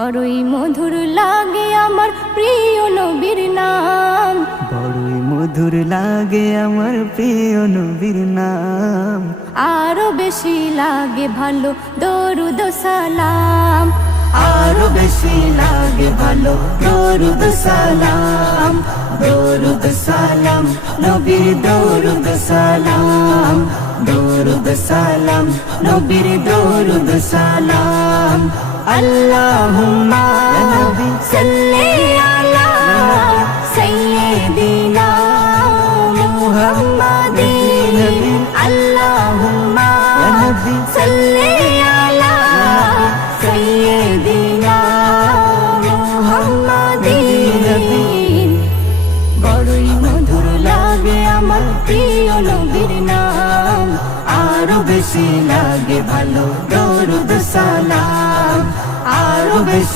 বড়ই মধুর লাগে আমার প্রিয় নবীর নাম, বড়ই মধুর লাগে আমার প্রিয় নবীর নাম। আরো বেশি লাগে ভালো দরুদ সালাম, আরো বেশি লাগে ভালো দরুদ সালাম। দরুদ সালাম নবীর দরুদ সালাম, দরুদ সালাম নবীর দরুদ সালাম। আল্লাহুম্মা সাল্লি আলা সাইয়্যিদিনা মুহাম্মাদিন, আল্লাহুম্মা সাল্লি আলা সাইয়্যিদিনা মুহাম্মাদিন। বড়ই মধুর লাগে আমার প্রিয় নবীর নাম, আরো বেশি লাগে ভালো দরুদ সালাম। আরো বেশি